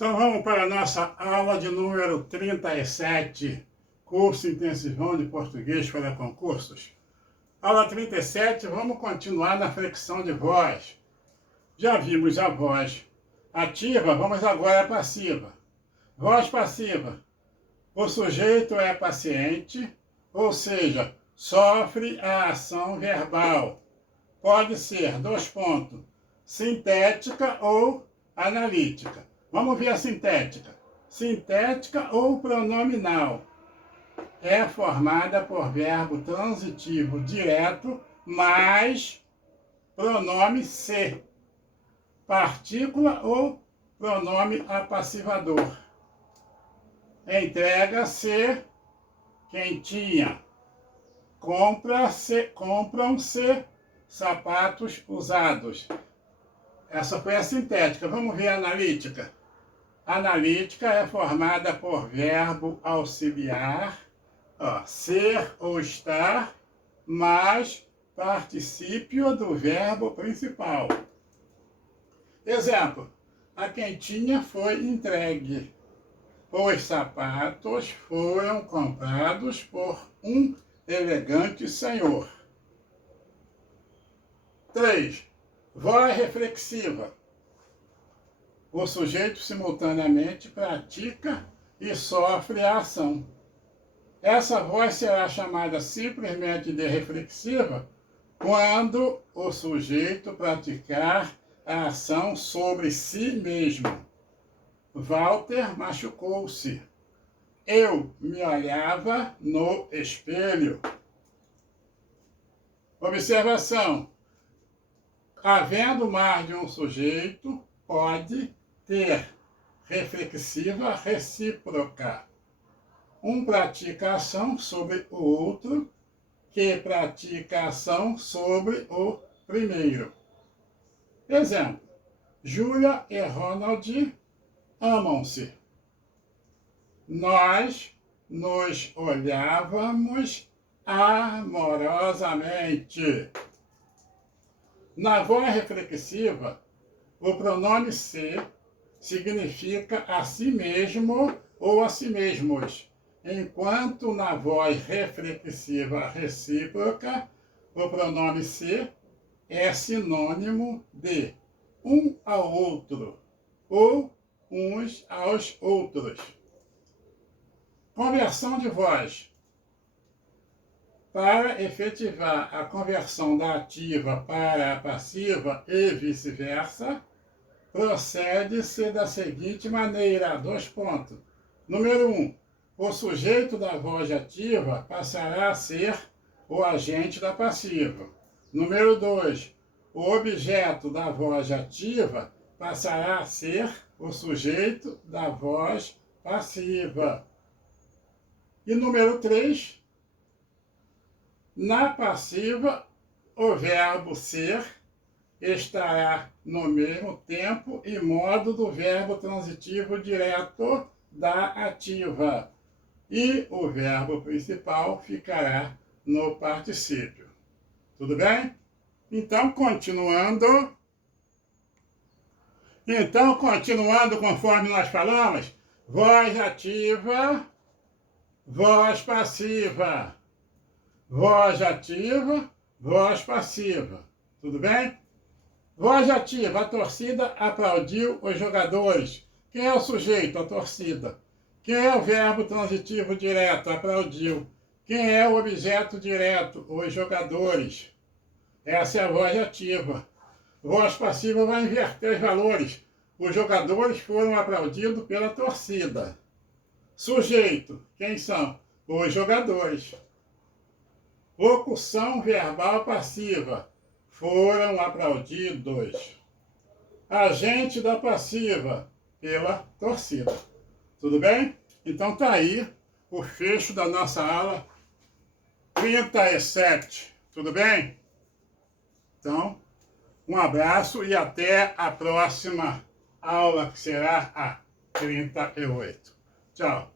Então vamos para a nossa aula de número 37, curso intensivão de português para concursos. Aula 37, vamos continuar na flexão de voz. Já vimos a voz ativa, vamos agora à passiva. Voz passiva. O sujeito é paciente, ou seja, sofre a ação verbal. Pode ser, sintética ou analítica. Vamos ver a sintética. Sintética ou pronominal. É formada por verbo transitivo direto mais pronome se. Partícula ou pronome apassivador. Entrega-se quentinha. Compram-se sapatos usados. Essa foi a sintética. Vamos ver a analítica. Analítica é formada por verbo auxiliar, ser ou estar, mais particípio do verbo principal. Exemplo: a quentinha foi entregue. Os sapatos foram comprados por um elegante senhor. 3. Voz reflexiva. O sujeito simultaneamente pratica e sofre a ação. Essa voz será chamada simplesmente de reflexiva quando o sujeito praticar a ação sobre si mesmo. Walter machucou-se. Eu me olhava no espelho. Observação. Havendo mais de um sujeito, pode ter reflexiva recíproca. Um pratica a ação sobre o outro, que pratica a ação sobre o primeiro. Exemplo: Júlia e Ronald amam-se. Nós nos olhávamos amorosamente. Na voz reflexiva, o pronome se significa a si mesmo ou a si mesmos, enquanto na voz reflexiva recíproca, o pronome se é sinônimo de um ao outro ou uns aos outros. Conversão de voz. Para efetivar a conversão da ativa para a passiva e vice-versa, procede-se da seguinte maneira, Número 1. O sujeito da voz ativa passará a ser o agente da passiva. Número 2. O objeto da voz ativa passará a ser o sujeito da voz passiva. E número 3. Na passiva, o verbo ser estará no mesmo tempo e modo do verbo transitivo direto da ativa. E o verbo principal ficará no particípio. Tudo bem? Então, continuando conforme nós falamos, voz ativa, voz passiva. Voz ativa, voz passiva. Tudo bem? Voz ativa, a torcida aplaudiu os jogadores. Quem é o sujeito? A torcida. Quem é o verbo transitivo direto? Aplaudiu. Quem é o objeto direto? Os jogadores. Essa é a voz ativa. Voz passiva vai inverter os valores. Os jogadores foram aplaudidos pela torcida. Sujeito, quem são? Os jogadores. Locução verbal passiva. Foram aplaudidos. Agente da passiva, pela torcida. Tudo bem? Então tá aí o fecho da nossa aula 37. Tudo bem? Então, um abraço e até a próxima aula, que será a 38. Tchau.